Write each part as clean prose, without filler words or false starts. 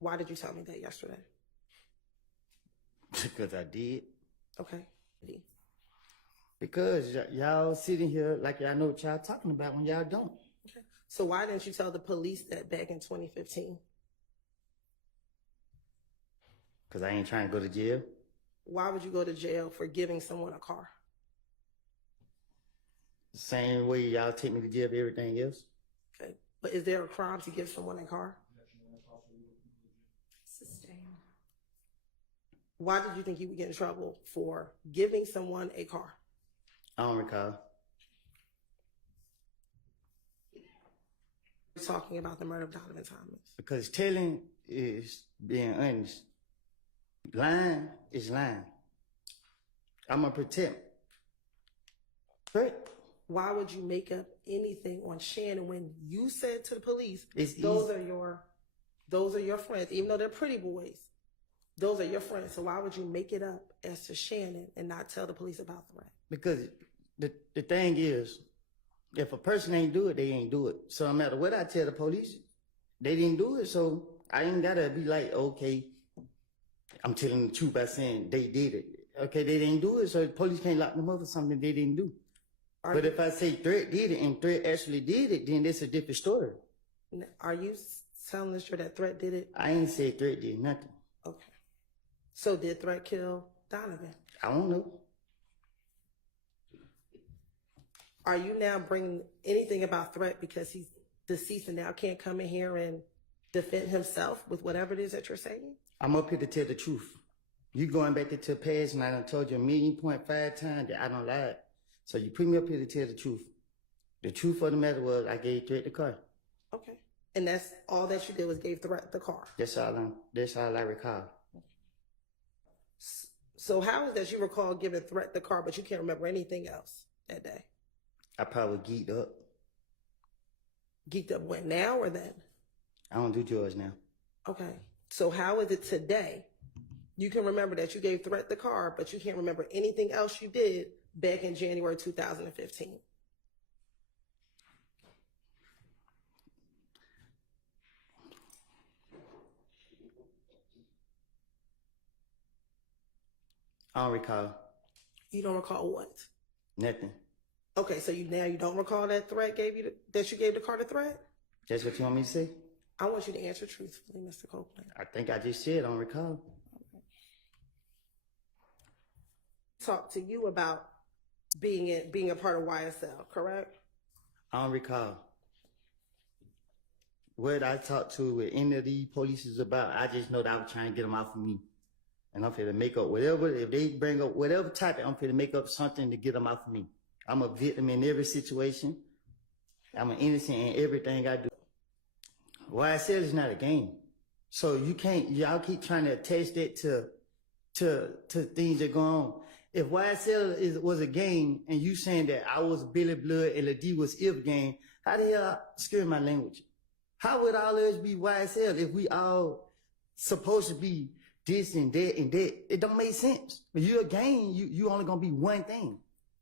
Why did you tell me that yesterday? Because I did. Okay. Because y'all sitting here like y'all know what y'all talking about when y'all don't. Okay. So why didn't you tell the police that back in 2015? Because I ain't trying to go to jail. Why would you go to jail for giving someone a car? The same way y'all take me to jail for everything else. Okay. But is there a crime to give someone a car? Sustained. Why did you think you would get in trouble for giving someone a car? I don't recall. We're talking about the murder of Donovan Thomas. Because telling is being honest. Lying is lying. I'm going to protect. Right? Why would you make up anything on Shannon when you said to the police, It's those easy. are your friends, even though they're pretty boys. Those are your friends. So why would you make it up as to Shannon and not tell the police about the threat? Because the thing is, if a person ain't do it, they ain't do it. So no matter what I tell the police, they didn't do it. So I ain't got to be like, okay, I'm telling the truth by saying they did it. Okay, they didn't do it, so the police can't lock them up for something they didn't do. But if I say Threat did it and Threat actually did it, then that's a different story. Are you telling us that Threat did it? I ain't say Threat did nothing. Okay. So did Threat kill Donovan? I don't know. Are you now bringing anything about Threat because he's deceased and now can't come in here and defend himself with whatever it is that you're saying? I'm up here to tell the truth. You going back into the past and I done told you 1.5 times that I don't lie. So you put me up here to tell the truth. The truth of the matter was I gave Threat the car. Okay. And that's all that you did was gave Threat the car. That's all I recall. So how is that you recall giving Threat the car, but you can't remember anything else that day? I probably geeked up. Geeked up when, now or then? I don't do drugs now. Okay. So how is it today? You can remember that you gave Threat the car, but you can't remember anything else you did back in January 2015. I don't recall. You don't recall what? Nothing. Okay, so you don't recall that Threat gave you that you gave the car to Threat? That's what you want me to say? I want you to answer truthfully, Mr. Copeland. I think I just said I don't recall. Talk to you about being a part of YSL, correct? I don't recall. What I talked to with any of these police is about, I just know that I was trying to get them off of me. And I'm finna make up whatever, if they bring up whatever topic, I'm finna make up something to get them off of me. I'm a victim in every situation. I'm an innocent in everything I do. YSL is not a game. So you can't, y'all keep trying to attach that to things that go on. If YSL was a game and you saying that I was Billy Blood and Ladie was If game, how the hell, excuse my language, how would all of us be YSL if we all supposed to be this and that and that? It don't make sense. When you're a gang, you only gonna be one thing.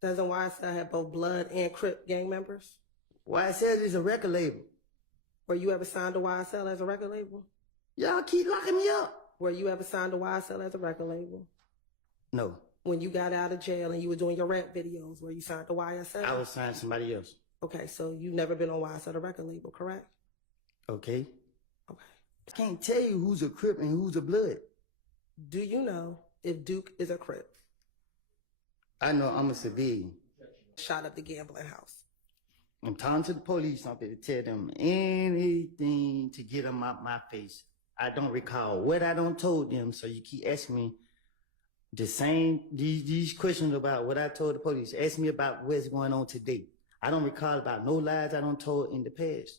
Doesn't YSL have both Blood and Crip gang members? YSL is a record label. Were you ever signed to YSL as a record label? Y'all keep locking me up. Were you ever signed to YSL as a record label? No. When you got out of jail and you were doing your rap videos, were you signed to YSL? I was signed to somebody else. Okay, so you've never been on YSL, the record label, correct? Okay. Okay. I can't tell you who's a Crip and who's a Blood. Do you know if Duke is a Crip? I know I'm a civilian. Shot up the gambling house. I'm talking to the police. I'm going to tell them anything to get them out my face. I don't recall what I don't told them, so you keep asking me the same, these questions about what I told the police. Ask me about what's going on today. I don't recall about no lies I don't told in the past.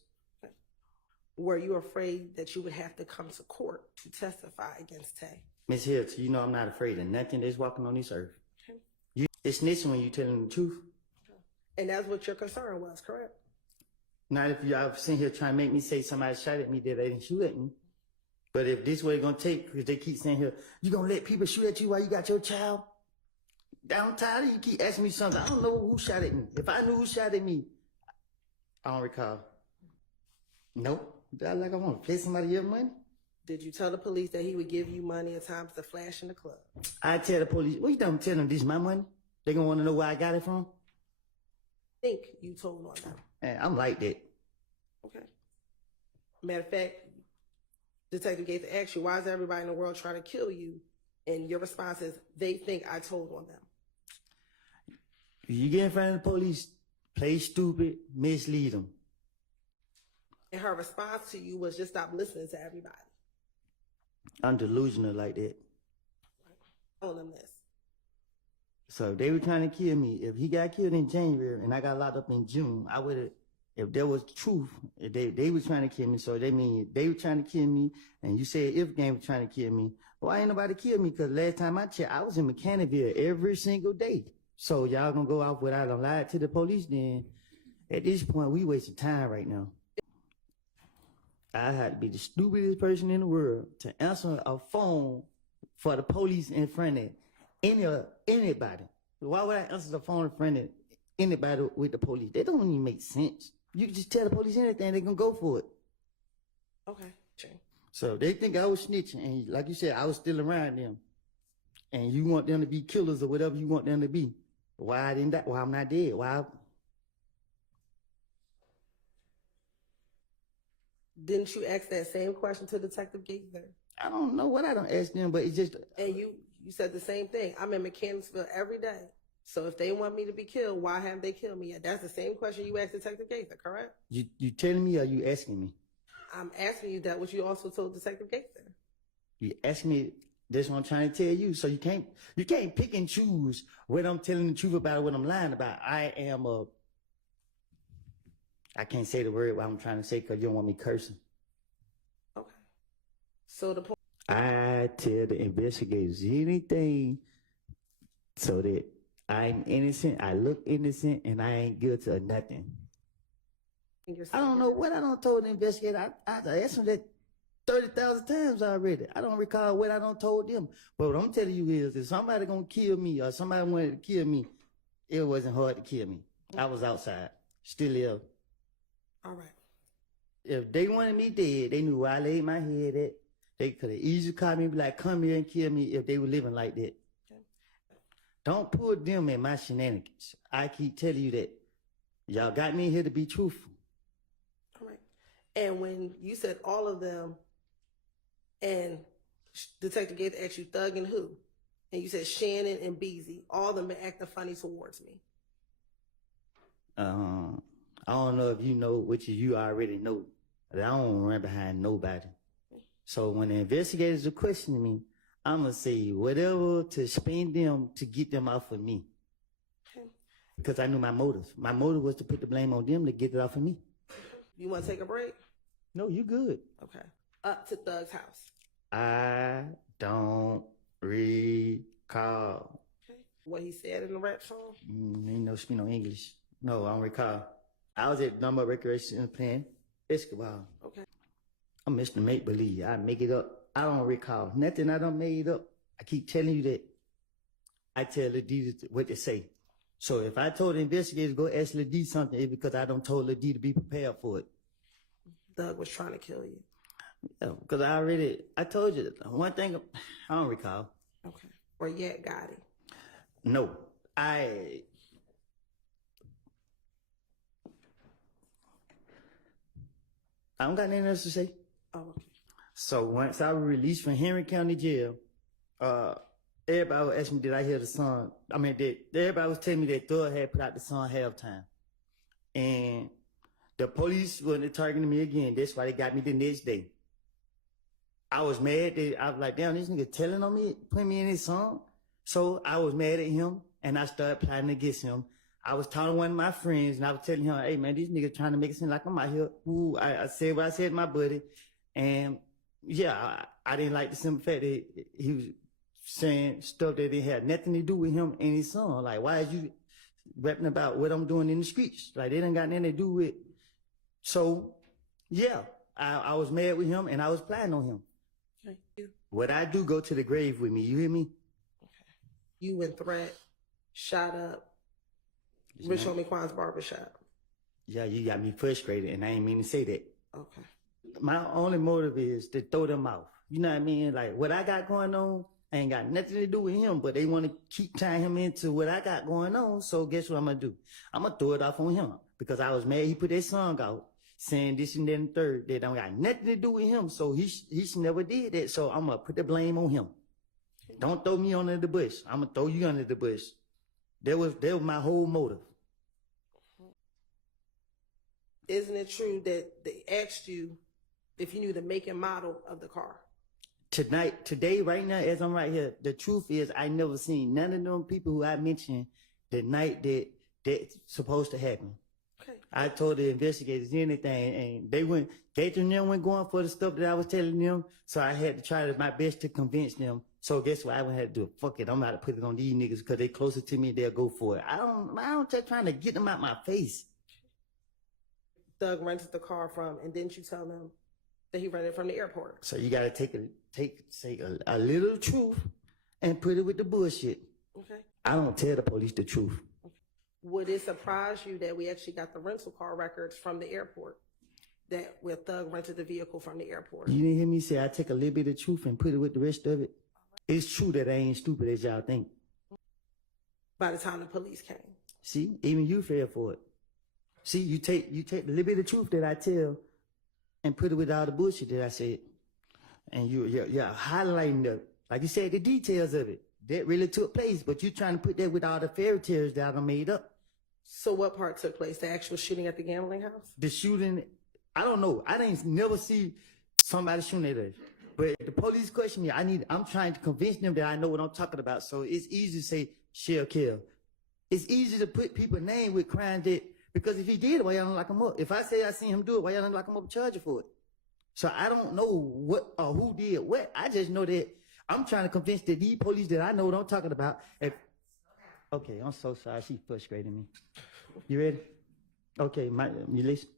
Were you afraid that you would have to come to court to testify against Tay? Miss Hills, you know I'm not afraid of nothing that's walking on this earth. Okay. It's snitching when you telling the truth. Okay. And that's what your concern was, correct? Not if y'all sitting here trying to make me say somebody shot at me that they didn't shoot at me. But if this way gonna take, because they keep saying here, you gonna let people shoot at you while you got your child? I'm tired of you keep asking me something. I don't know who shot at me. If I knew who shot at me, I don't recall. Nope. Do I like I want to pay somebody your money? Did you tell the police that he would give you money at times to flash in the club? I tell the police, what you tell them this is my money? They gonna want to know where I got it from? I think you told on them. And I'm like that. Okay. Matter of fact, Detective Gates asked you, why is everybody in the world trying to kill you? And your response is, they think I told on them. You get in front of the police, play stupid, mislead them. And her response to you was just stop listening to everybody. I'm delusional like that. Telling them this. So if they were trying to kill me, if he got killed in January and I got locked up in June, I would have, if there was truth, if they were trying to kill me, so they mean they were trying to kill me, and you said if game was trying to kill me, why ain't nobody kill me? Because last time I checked, I was in Mechanicville every single day. So y'all gonna go off without a lie to the police then? At this point, we wasting time right now. I had to be the stupidest person in the world to answer a phone for the police in front of anybody. Why would I answer the phone in front of anybody with the police? That don't even make sense. You can just tell the police anything, they gonna go for it. Okay, true. So they think I was snitching, and like you said, I was still around them. And you want them to be killers or whatever you want them to be. Why I didn't die? Why I'm not dead? Why? Didn't you ask that same question to Detective Gates there? I don't know what I don't ask them, but it's just. And you said the same thing. I'm in Mechanicsville every day. So if they want me to be killed, why haven't they killed me yet? That's the same question you asked Detective Gates, correct? You telling me or you asking me? I'm asking you that, what you also told Detective Gates there. You ask me. That's what I'm trying to tell you. So you can't pick and choose what I'm telling the truth about or what I'm lying about. I can't say the word what I'm trying to say because you don't want me cursing. Okay. So the point. I tell the investigators anything so that I'm innocent, I look innocent, and I ain't guilty of nothing. I don't know what I don't told the investigator. I asked them that 30,000 times already. I don't recall what I don't told them. But what I'm telling you is, if somebody gonna kill me or somebody wanted to kill me, it wasn't hard to kill me. I was outside, still ill. All right. If they wanted me dead, they knew where I laid my head at. They could have easily called me, be like, come here and kill me if they were living like that. Okay. Don't put them in my shenanigans. I keep telling you that. Y'all got me here to be truthful. All right. And when you said all of them, and Detective Gates asked you Thug and who? And you said Shannon and Beezy. All of them been acting funny towards me. I don't know if you know, which you already know. But I don't run behind nobody. So when the investigators are questioning me, I'm going to say whatever to spend them to get them off of me. Okay. Because I knew my motive. My motive was to put the blame on them to get it off of me. You want to take a break? No, you good. Okay. Up to Thug's house. I don't recall. Okay. What he said in the rap song? Ain't no speak no English. No, I don't recall. I was at Number Recreation playing basketball. Okay. I'm Mr. Make Believe. I make it up. I don't recall nothing. I don't made up. I keep telling you that. I tell Ladie what to say. So if I told the investigators go ask Ladie something, it's because I don't told Ladie to be prepared for it. Thug was trying to kill you. Yeah, because I told you one thing. I don't recall. Okay. Or yet got it. No, I don't got nothing else to say. Oh, okay. So once I was released from Henry County Jail, everybody was asking me, did I hear the song? Everybody was telling me that Thug had put out the song Halftime. And the police wasn't targeting me again. That's why they got me the next day. I was mad. I was like, damn, this nigga telling on me, putting me in his song. So I was mad at him, and I started plotting against him. I was talking to one of my friends, and I was telling him, hey, man, this nigga trying to make it seem like I'm out here. Ooh, I said what I said to my buddy. And, yeah, I didn't like the simple fact that he was saying stuff that didn't have nothing to do with him and his song. Like, why is you rapping about what I'm doing in the streets? Like, they didn't got nothing to do with. So, yeah, I was mad with him, and I was planning on him. Thank you. What I do, go to the grave with me. You hear me? Okay. You and Threat shot up Rich Homie Quan's barbershop. Yeah, you got me frustrated, and I ain't mean to say that. Okay. My only motive is to throw them off. You know what I mean? Like what I got going on ain't got nothing to do with him, but they want to keep tying him into what I got going on. So guess what I'm gonna do? I'm gonna throw it off on him because I was mad he put that song out saying this and that and third. That don't got nothing to do with him. So he never did that. So I'm gonna put the blame on him. Don't throw me under the bush. I'm gonna throw you under the bush. That was my whole motive. Isn't it true that they asked you if you knew the make and model of the car? Today, right now, as I'm right here, the truth is I never seen none of them people who I mentioned the night that's supposed to happen. Okay. I told the investigators anything, and they went. Gator and them went going for the stuff that I was telling them, so I had to try my best to convince them. So guess what? I would have to do? Fuck it, I'm about to put it on these niggas because they closer to me. They'll go for it. I don't just trying to get them out my face. Thug rented the car from, and didn't you tell them that he rented it from the airport? So you got to say a little truth and put it with the bullshit. Okay. I don't tell the police the truth. Would it surprise you that we actually got the rental car records from the airport? That where Thug rented the vehicle from the airport? You didn't hear me say I take a little bit of truth and put it with the rest of it? It's true that I ain't stupid as y'all think. By the time the police came. See, even you fell for it. See, you take the little bit of truth that I tell and put it with all the bullshit that I said. And you're highlighting like you said, the details of it. That really took place, but you're trying to put that with all the fairy tales that I done made up. So what part took place? The actual shooting at the gambling house? The shooting, I don't know. I didn't never see somebody shooting at us. But the police question me. I'm trying to convince them that I know what I'm talking about. So it's easy to say shell kill. It's easy to put people's name with crimes that, because if he did it, why y'all don't lock him up? If I say I seen him do it, why y'all don't lock him up and charge him for it? So I don't know what or who did what. I just know that I'm trying to convince that these police that I know what I'm talking about. Okay, I'm so sorry. She frustrating me. You ready? Okay, you listen.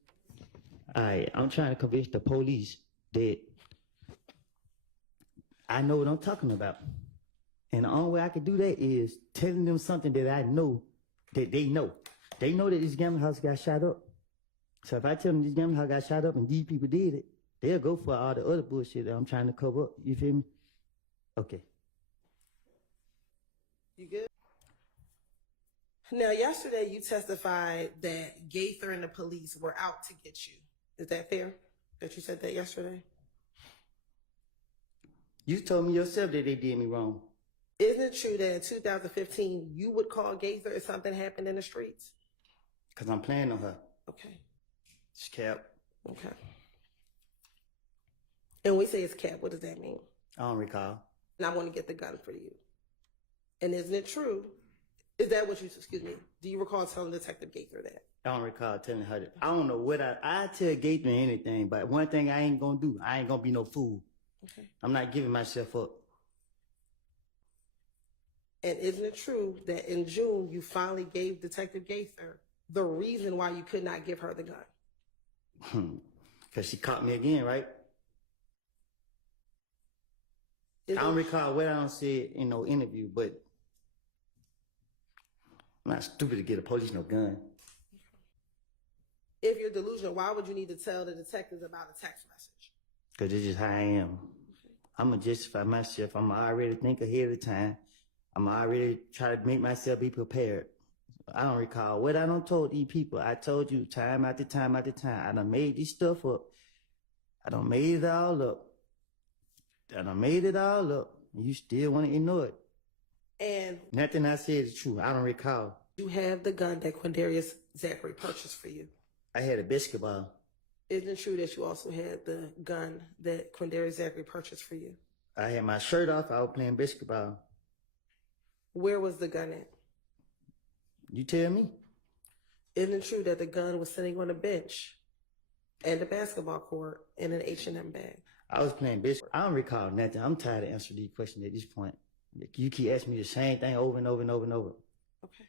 All right, I'm trying to convince the police that I know what I'm talking about. And the only way I can do that is telling them something that I know that they know. They know that this gambling house got shot up. So if I tell them this gambling house got shot up and these people did it, they'll go for all the other bullshit that I'm trying to cover up. You feel me? Okay. You good? Now, yesterday you testified that Gaither and the police were out to get you. Is that fair? That you said that yesterday? You told me yourself that they did me wrong. Isn't it true that in 2015 you would call Gaither if something happened in the streets? Because I'm playing on her. Okay. It's cap. Okay. And when we say it's cap, what does that mean? I don't recall. And I want to get the gun for you. And isn't it true? Is that what you, excuse me, do you recall telling Detective Gaither that? I don't recall telling her that. I don't know what I tell Gaither anything, but one thing I ain't gonna do, I ain't gonna be no fool. Okay. I'm not giving myself up. And isn't it true that in June you finally gave Detective Gaither the reason why you could not give her the gun? Because she caught me again, right? I don't recall what I don't say in no interview, but I'm not stupid to get a police no gun. If you're delusional, why would you need to tell the detectives about a text message? Because this is how I am. I'm going to justify myself. I'm already think ahead of time. I'm already try to make myself be prepared. I don't recall what I done told these people. I told you time after time after time. I done made this stuff up. I done made it all up. And you still want to ignore it. And nothing I said is true. I don't recall. You have the gun that Quindarius Zachary purchased for you. I had a basketball. Isn't it true that you also had the gun that Quindarius Zachary purchased for you? I had my shirt off. I was playing basketball. Where was the gun at? You tell me. Isn't it true that the gun was sitting on a bench and the basketball court in an H&M bag? I was playing basketball. I don't recall nothing. I'm tired of answering these questions at this point. You keep asking me the same thing over and over and over and over. Okay.